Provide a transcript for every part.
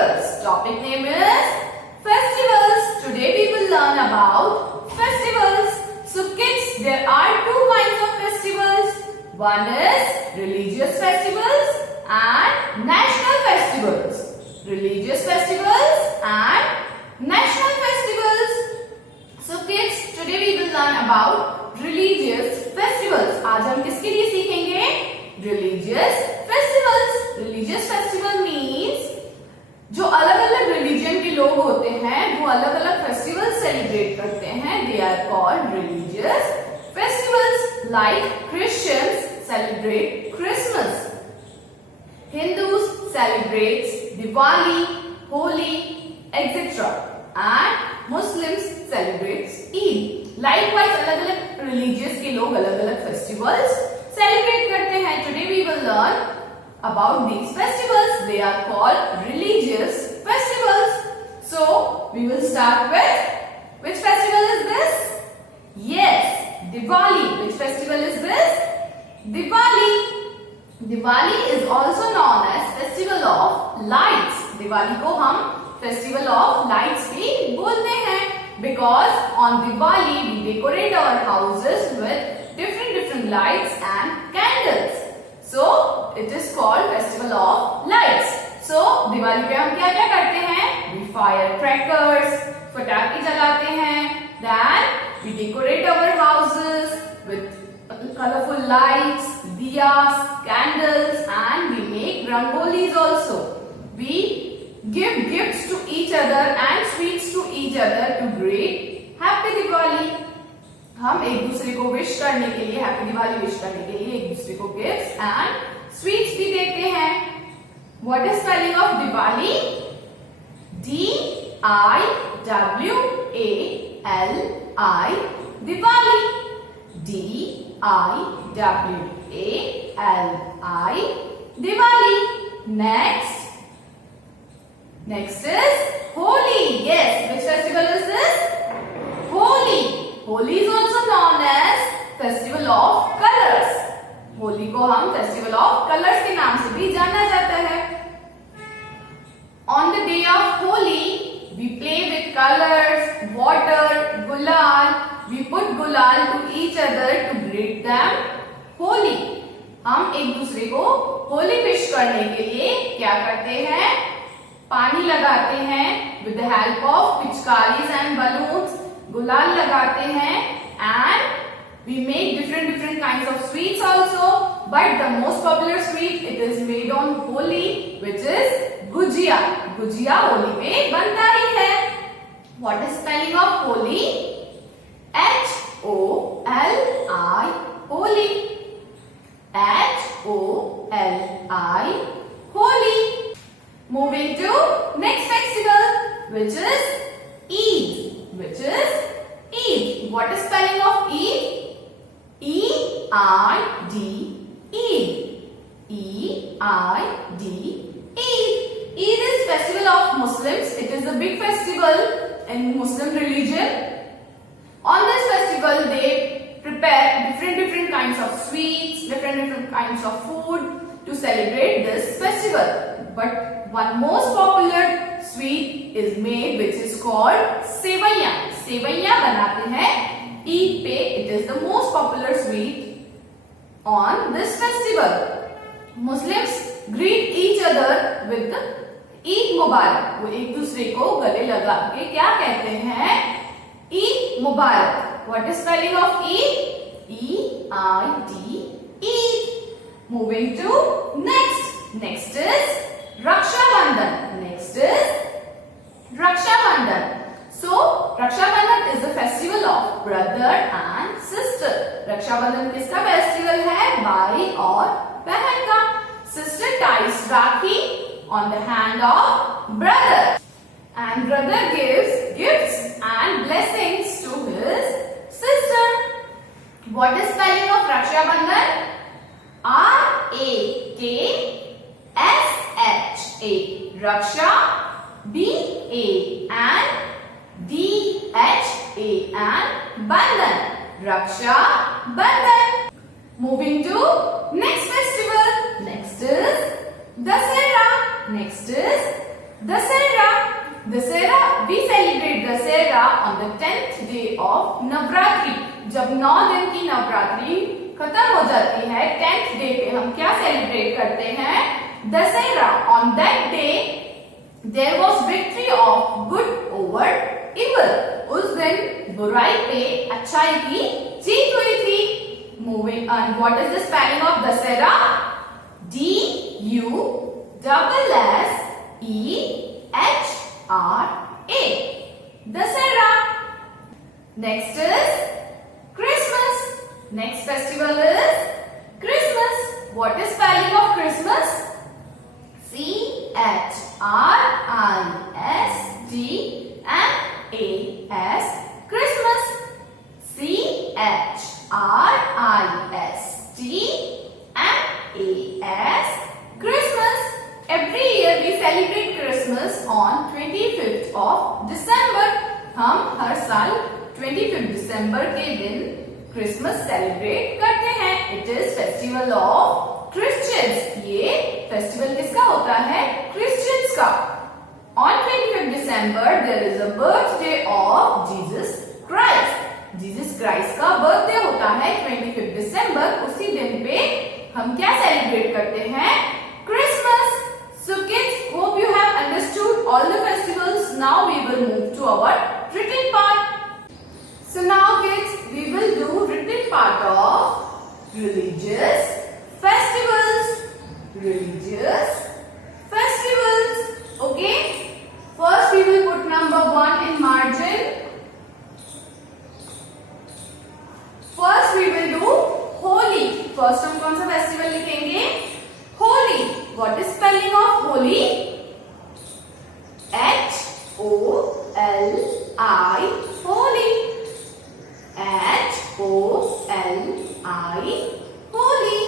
festivals. Topic name is festivals. Today we will learn about festivals. So kids, there are two kinds of festivals. One is religious festivals and national festivals. Religious festivals and national festivals. So kids, today we will learn about religious festivals. आज हम किसके लिए सीखेंगे? Religious festivals. Religious festival means जो अलग अलग religion के लोग होते हैं वो अलग अलग फेस्टिवल सेलिब्रेट करते हैं. They are called religious festivals. Like Christians celebrate Christmas. Hindus celebrate Diwali, Holi, etc. And Muslims celebrate Eid. Likewise, अलग अलग religious के लोग अलग अलग festivals celebrate करते हैं. Today we will learn about these festivals. They are called religious festivals. So we will start with which festival is this? Yes, Diwali. Which festival is this? Diwali. Diwali is also known as festival of lights. Diwali को हम festival of lights भी बोलते हैं because on Diwali we decorate our houses with different lights and candles. So it is called festival of lights. So Diwali पे हम क्या क्या करते हैं? We fire crackers, पटाखे जलाते हैं. Then we decorate our houses with colorful lights, diyas, candles, and we make rangolis also. We give gifts to each other and sweets to each other to greet Happy Diwali. हम एक दूसरे को wish करने के लिए happy Diwali wish करने के लिए एक दूसरे को गिफ्ट्स एंड स्वीट्स भी देते हैं. What is spelling of Diwali? D-I-W-A-L-I Diwali. D-I-W-A-L-I Diwali. Next is Holi. Yes, which festival is this? Holi. Holi is also known as festival of colors. Holi को हम फेस्टिवल ऑफ कलर्स के नाम से भी जाना जाता है. On the day of Holi, we play with colors, water, gulal. We put gulal to each other to greet them. Holi. हम एक दूसरे को होली विश करने के लिए क्या करते हैं? पानी लगाते हैं with the help of पिचकारीज and balloons. गुलाल लगाते हैं and we make different kinds of sweets also, but the most popular sweet it is made on Holi, which is gujia. Gujia Holi पे बनता ही है. What is spelling of Holi? H-O-L-I Holi. H-O-L-I Holi. Moving to next festival, which is Eid. Which is Eid. What is spelling of Eid? E-I-D Eid. E-I-D Eid. Eid is festival of Muslims. It is a big festival in Muslim religion. On this festival they prepare different kinds of sweets, different kinds of food to celebrate this festival. But one most popular sweet is made which is called sewaiya. Sewaiya बनाते हैं ईद पे. It is the most popular sweet on this festival. Muslims greet each other with Eid मुबारक. वो एक दूसरे को गले लगा के क्या कहते हैं? ईद मुबारक. What is spelling of Eid? E-I-D Eid. Moving to next. Next is Raksha Bandhan. Next is Raksha Bandhan. So Raksha Bandhan is the festival of brother and sister. Raksha Bandhan किसका festival है? भाई और बहन का. Sister ties Rakhi on the hand of brother, and brother gives gifts and blessings to his sister. What is spelling of Raksha Bandhan? R-A-K-S-H-A. Raksha. B-A and D-H-A and Bandhan. Raksha Bandhan. Moving to next festival. Next is Dasera. Next is Dasera. Dasera, we celebrate Dasera on the 10th day of Navratri. जब 9 दिन की नवरात्रि खत्म हो जाती है, 10th day पे हम क्या सेलिब्रेट करते हैं? Dussehra. On that day there was victory of good over evil. उस दिन बुराई पे अच्छाई की जीत हुई थी. Moving on, what is the spelling of Dasera? D-U-S-S-E-H-R-A. Dasera. Next is Christmas. Next festival is Christmas. What is spelling of Christmas? C-H-R-I-S-T-M-A-S. Christmas. C-H-R-I-S-T-M-A-S. Christmas. Every year we celebrate Christmas on 25th of December. हम हर साल 25 दिसंबर के दिन Christmas celebrate करते हैं. It is festival of Christians. ये festival किसका होता है? क्रिश्चियंस का. On 25 December there is a birthday of Jesus Christ. Jesus Christ का बर्थडे होता है 25 दिसंबर. उसी दिन पे हम क्या सेलिब्रेट करते हैं? Christmas. So kids, hope you have understood all the festivals. Now we will move to our written part. So now kids, we will do written part of religious festivals. Religious festivals. Okay? First we will put number 1 in margin. First we will do Holi. First हम कौन सा festival लिखेंगे? Holi. What is spelling of Holi? H-O-L-I. Holi. H-O-L-I. Holi.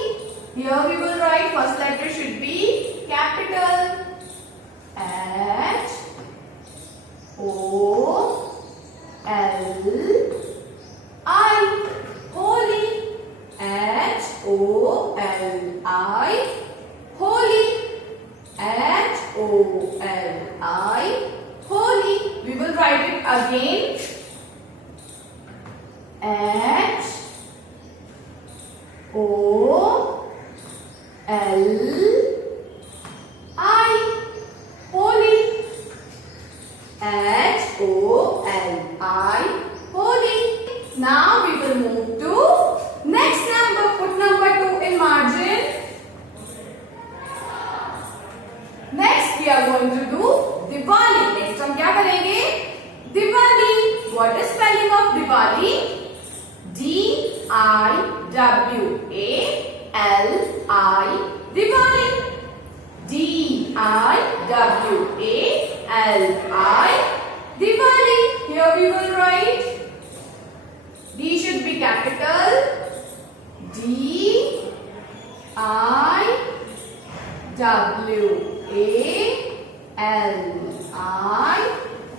Here we will write first letter should be capital. H-O-L-I. Holi. H-O-L-I. Holi. H-O-L-I. Holi. We will write it again. H-O-L-I. Holi. H-O-L-I. Holi. Now we will move to next number. Put number 2 in margin. Next we are going to do Diwali. Next हम क्या करेंगे? Diwali. What is spelling of Diwali? D-I-W-A-L-I. Diwali. D-I-W-A-L-I. Diwali. Here we will write D should be capital. D-I-W-A-L-I.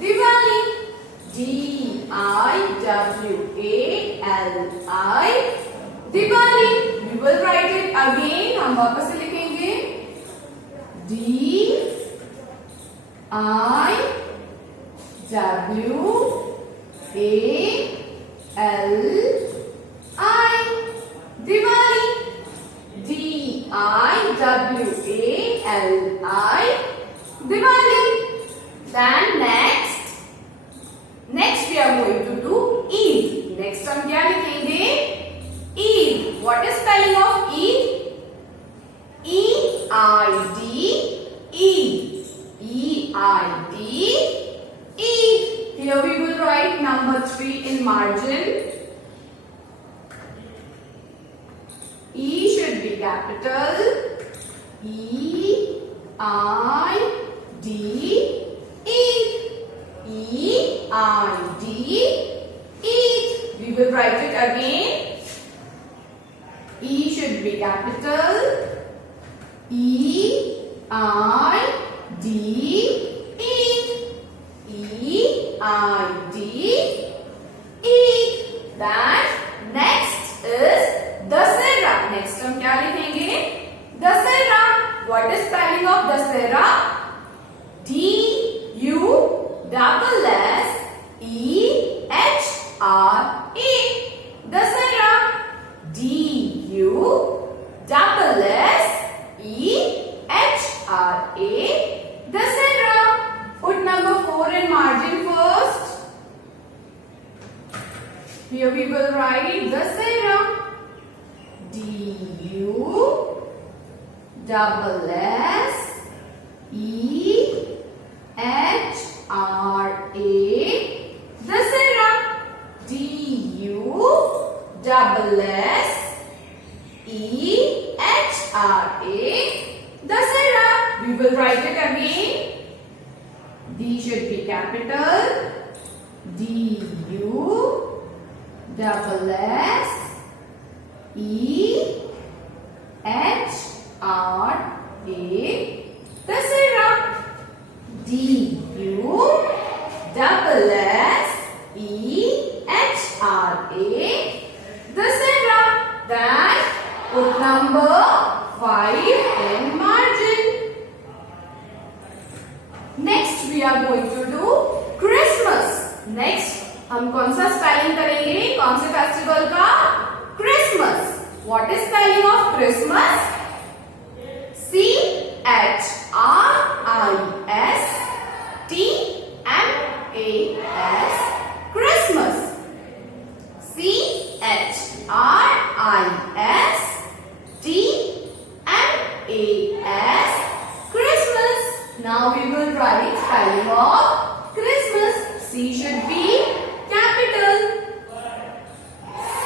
Diwali. D-I-W-A-L-I. Diwali. We will write it again. हम वापस से लिखेंगे D-I-W-A-L-I. Diwali. D-I-W-A-L-I. Diwali. Then next we are going to do Eid. Next हम क्या लिखेंगे? Eid. What is spelling of Eid? E-I-D. Eid. E-I-D. Eid. Here we will write number 3 in margin. E should be capital. E-I-D. Eid. E-I-D. Eid. We will write it again. E should be capital. E-I-D. Eid. E-I-D. Eid. Then next is Dasera. Next हम क्या लिखेंगे? Dasera. What is spelling of Dasera? D Here we will write Dussehra. D-U-S-S-E-H-R-A. Dussehra. D-U-S-S-E-H-R-A. Dussehra. We will write it again. D should be capital. D-U-S-S-E-H-R-A. Dussehra. D-U-S-S-E-H-R-A. Dussehra. Then put number 5 in margin. Next we are going to do Christmas. Next हम कौन सा spelling करेंगे? कौन से festival का? Christmas. What is spelling of Christmas? C-H-R-I-S-T-M-A-S. Christmas. C-H-R-I-S-T-M-A-S. Christmas. Now we will write spelling of Christmas. C should be capital.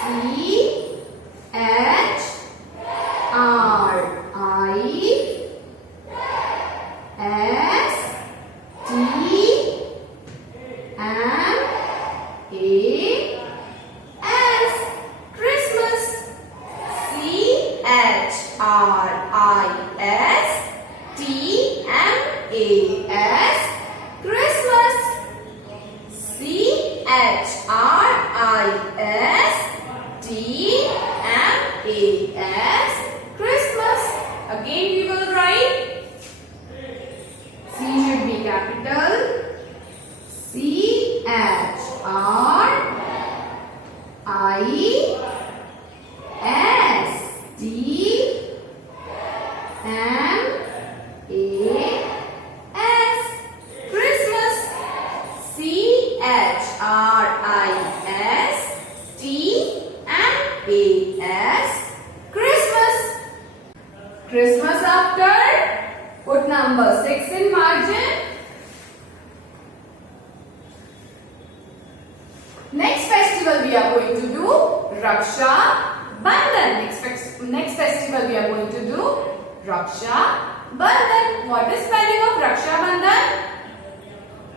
C-H-R-I-S-T-M-A-S. Christmas. C-H-R-I-S-T-M-A-S. Christmas. C-H-R-I-S-T-M-A-S. Christmas. Again we will write. C should be capital. C-H-R-I-S-T-M-A-S. Christmas. C-H-R-I-S-T-M-A-S. Christmas. Christmas after. Put number 6 in margin. Next festival we are going to do Raksha Bandhan. Next festival we are going to do Raksha Bandhan. What is spelling of Raksha Bandhan?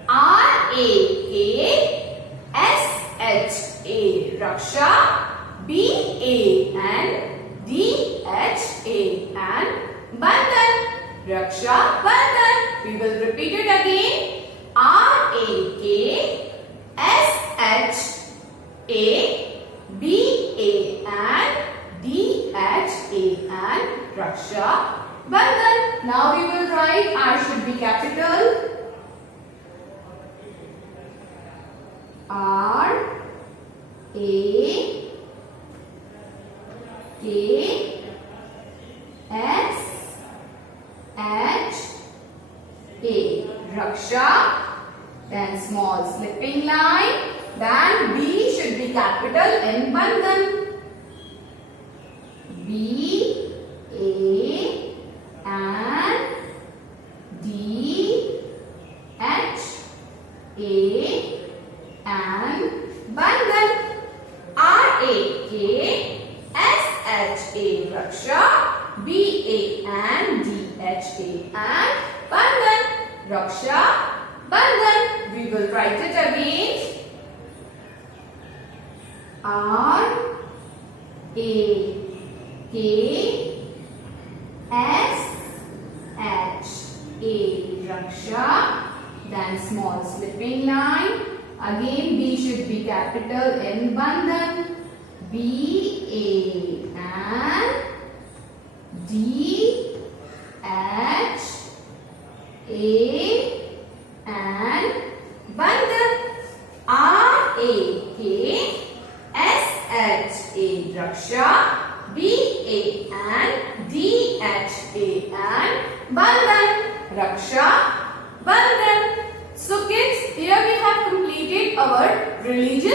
R-A-K-S-H-A. Raksha. B-A-N-D-H-A-N. Bandhan. Raksha Bandhan. We will repeat it again. R-A-K-S-H-A-B-A-N-D-H-A-N. Raksha Bandhan. Now we will write. R should be capital. R-A-K-S-H-A. Raksha. Then small slipping line. Then B should be capital in Bandhan. B-A-N-D-H-A-N. Bandhan. R-A-K-S-H-A. Raksha. B-A-N-D-H-A-N. Bandhan. Raksha Bandhan. We will write it again. R-A-K-S-H-A. Raksha. Then small slipping line. Again B should be capital in Bandhan. B-A-N-D-H-A-N. Bandhan. R-A-K-S-H-A. Raksha. B-A-N-D-H-A-N. Bandhan. Raksha Bandhan. So kids, here we have completed our religious